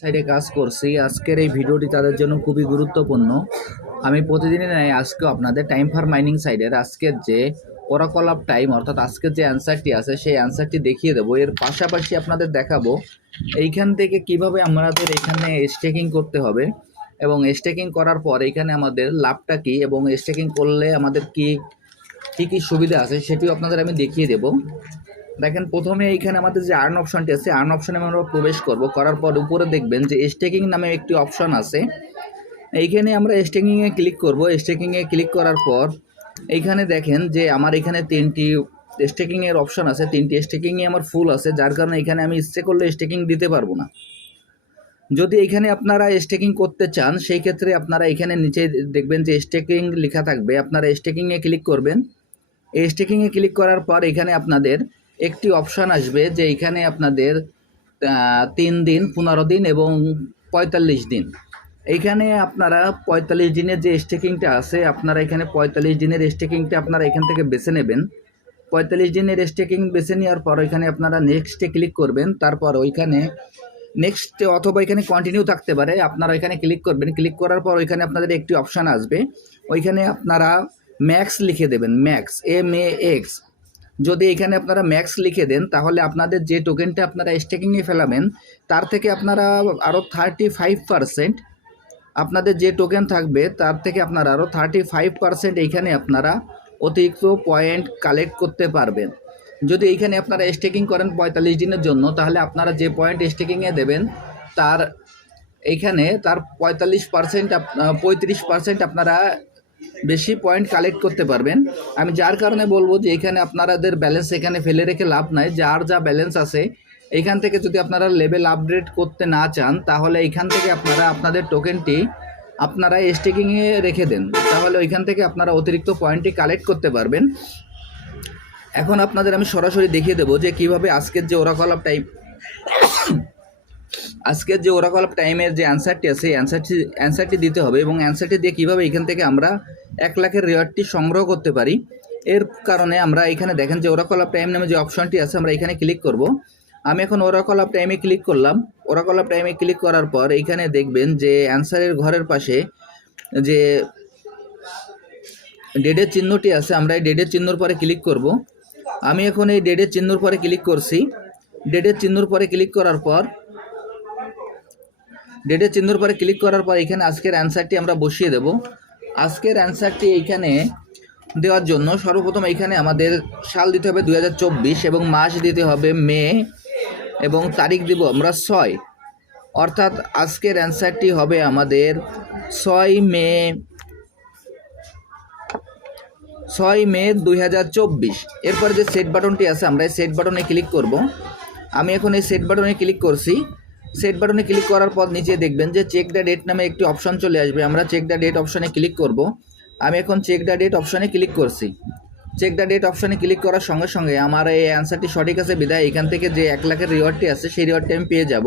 সাইডে কাজ করছি। আজকের এই ভিডিওটি তাদের জন্য খুবই গুরুত্বপূর্ণ। আমি প্রতিদিনই নাই আজকেও আপনাদের টাইম ফর মাইনিং সাইডের আজকের যে ওরাকল অফ টাইম অর্থাৎ আজকের যে অ্যান্সারটি আছে, সেই অ্যান্সারটি দেখিয়ে দেবো। এর পাশাপাশি আপনাদের দেখাবো এইখান থেকে কীভাবে আমাদের এখানে স্টেকিং করতে হবে এবং স্টেকিং করার পর এখানে আমাদের লাভটা কি এবং স্টেকিং করলে আমাদের কি, কী কী সুবিধা আছে, সেটিও আপনাদের আমি দেখিয়ে দেবো। দেখেন প্রথমে এইখানে আমাদের যে আর্ন অপশনটি আছে আর্ন অপশনে আমরা প্রবেশ করব। করার পর উপরে দেখবেন যে স্টেকিং নামে একটি অপশন আছে। এইখানে আমরা স্টেকিংয়ে ক্লিক করব। স্টেকিংয়ে ক্লিক করার পর এইখানে দেখেন যে আমার এখানে তিনটি স্টেকিংয়ের অপশন আছে। তিনটি স্টেকিংয়ে আমার ফুল আছে, যার কারণে এখানে আমি ইচ্ছে করলে স্টেকিং দিতে পারব না। যদি এখানে আপনারা স্টেকিং করতে চান, সেই ক্ষেত্রে আপনারা এখানে নিচে দেখবেন যে স্টেকিং লেখা থাকবে। আপনারা স্টেকিংয়ে ক্লিক করবেন। এই স্টেকিংয়ে ক্লিক করার পর এখানে আপনাদের একটি অপশান আসবে যে এখানে আপনাদের তিন দিন, পনেরো দিন এবং পঁয়তাল্লিশ দিন। এইখানে আপনারা পঁয়তাল্লিশ দিনের যে স্টেকিংটা আছে, আপনারা এখানে পঁয়তাল্লিশ দিনের স্টেকিংটা আপনারা এখান থেকে বেছে নেবেন। পঁয়তাল্লিশ দিনের স্টেকিং বেছে নেওয়ার পর ওইখানে আপনারা নেক্সটে ক্লিক করবেন। তারপর ওইখানে নেক্সটে অথবা এখানে কন্টিনিউ থাকতে পারে। আপনারা এখানে ক্লিক করবেন। ক্লিক করার পর ওইখানে আপনাদের একটি অপশান আসবে। ওইখানে আপনারা ম্যাক্স লিখে দেবেন। ম্যাক্স এম এ এক্স যদি এখানে আপনারা ম্যাক্স লিখে দেন, তাহলে আপনাদের যে টোকেনটা আপনারা স্টেকিংয়ে ফেলাবেন, তার থেকে আপনারা আরও থার্টি ফাইভ আপনাদের যে টোকেন থাকবে, তার থেকে আপনারা আরও থার্টি ফাইভ পারসেন্ট এইখানে আপনারা অতিরিক্ত পয়েন্ট কালেক্ট করতে পারবেন। যদি এইখানে আপনারা স্টেকিং করেন পঁয়তাল্লিশ দিনের জন্য, তাহলে আপনারা যে পয়েন্ট স্টেকিংয়ে দেবেন, তার এইখানে তার পঁয়তাল্লিশ পার্সেন্ট পঁয়ত্রিশ পার্সেন্ট আপনারা বেশি পয়েন্ট কালেক্ট করতে পারবেন। আমি যার কারণে বলব যে এখানে আপনাদের ব্যালেন্স এখানে ফেলে রেখে লাভ নাই। যার যা ব্যালেন্স আছে, এখান থেকে যদি আপনারা লেভেল আপগ্রেড করতে না চান, তাহলে এখান থেকে আপনারা আপনাদের টোকেনটি আপনারা স্টেকিংয়ে রেখে দেন। তাহলে ওইখান থেকে আপনারা অতিরিক্ত পয়েন্টটি কালেক্ট করতে পারবেন। এখন আপনাদের আমি সরাসরি দেখিয়ে দেবো যে কীভাবে আজকের যে ওরাকল অফ টাইপ আজকের যে ওরাকল টাইমের যে অ্যান্সারটি আছে, সেই অ্যান্সারটি অ্যান্সারটি দিতে হবে এবং অ্যান্সারটি দিয়ে কীভাবে এখান থেকে আমরা এক লাখের রেওয়ার্ডটি সংগ্রহ করতে পারি, এর কারণে আমরা এখানে দেখেন যে ওরাকল অফ টাইম নামে যে অপশনটি আছে, আমরা এখানে ক্লিক করব। আমি এখন ওরাকল অফ টাইমে ক্লিক করলাম। ওরাকল অফ টাইমে ক্লিক করার পর এইখানে দেখবেন যে অ্যান্সারের ঘরের পাশে যে ডেডের চিহ্নটি আছে, আমরা এই ডেডের চিহ্নর পরে ক্লিক করব। আমি এখন এই ডেডের চিহ্নর পরে ক্লিক করছি। ডেডের চিহ্নর পরে ক্লিক করার পর ডেটের চিহ্নর পরে ক্লিক করার পর এখানে আজকের অ্যান্সারটি আমরা বসিয়ে দেব। আজকের অ্যান্সারটি এইখানে দেওয়ার জন্য সর্বপ্রথম এখানে আমাদের সাল দিতে হবে দু হাজার চব্বিশ এবং মাস দিতে হবে মে এবং তারিখ দিব আমরা ছয়। অর্থাৎ আজকের অ্যান্সারটি হবে আমাদের ছয় মে ছয় মে দুই হাজার চব্বিশ। এরপরে যে সেট বাটনটি আছে আমরা এই সেট বাটনে ক্লিক করব। আমি এখন এই সেট বাটনে ক্লিক করছি। সেট বাটনে ক্লিক করার পর নিচে দেখবেন যে চেক দ্য ডেট নামে একটি অপশন চলে আসবে। আমরা চেক দ্য ডেট অপশানে ক্লিক করব। আমি এখন চেক দ্য ডেট অপশানে ক্লিক করছি। চেক দ্য ডেট অপশানে ক্লিক করার সঙ্গে সঙ্গে আমার এই অ্যান্সারটি সঠিক আছে, বিদায়। এখান থেকে যে এক লাখের রিওয়ার্ডটি আছে, সেই রিওয়ার্ডটি আমি পেয়ে যাব।